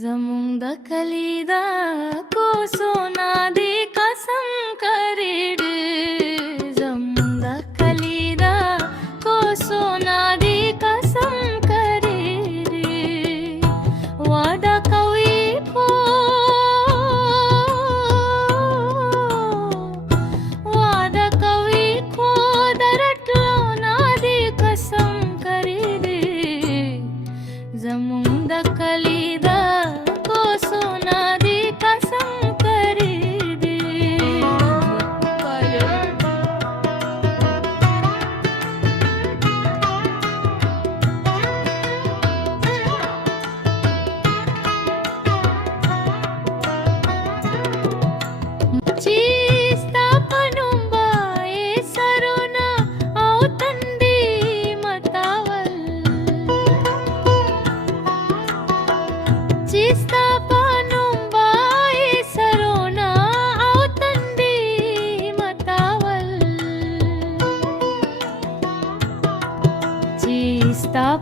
जमुंदा कलीदा को सोना दे कसम करेड जमुंदा कलीदा को सोना दे कसम करेड वादा कवी को वादा कवी को दरटलो ना दे कसम करेड जमुंदा कलीदा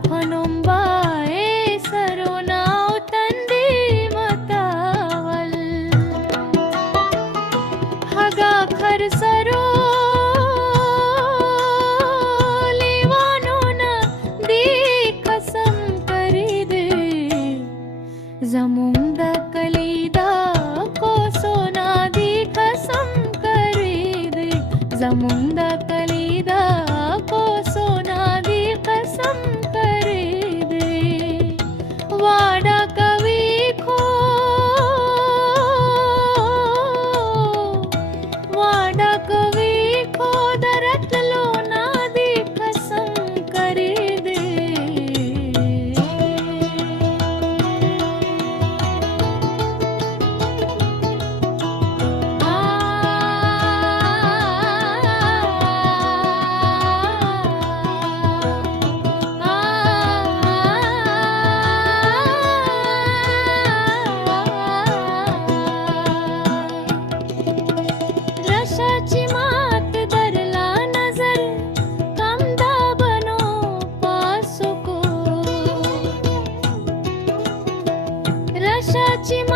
Panumbae sarona utandi matawal haga khar saro liwanona di kasam karide zamunda kalida ko sona di kasam karide zamunda kalida ko sona di kasam वाड़ा कवि को वाड़ा कवि को दरट लो ना दी कसम करे दे Chima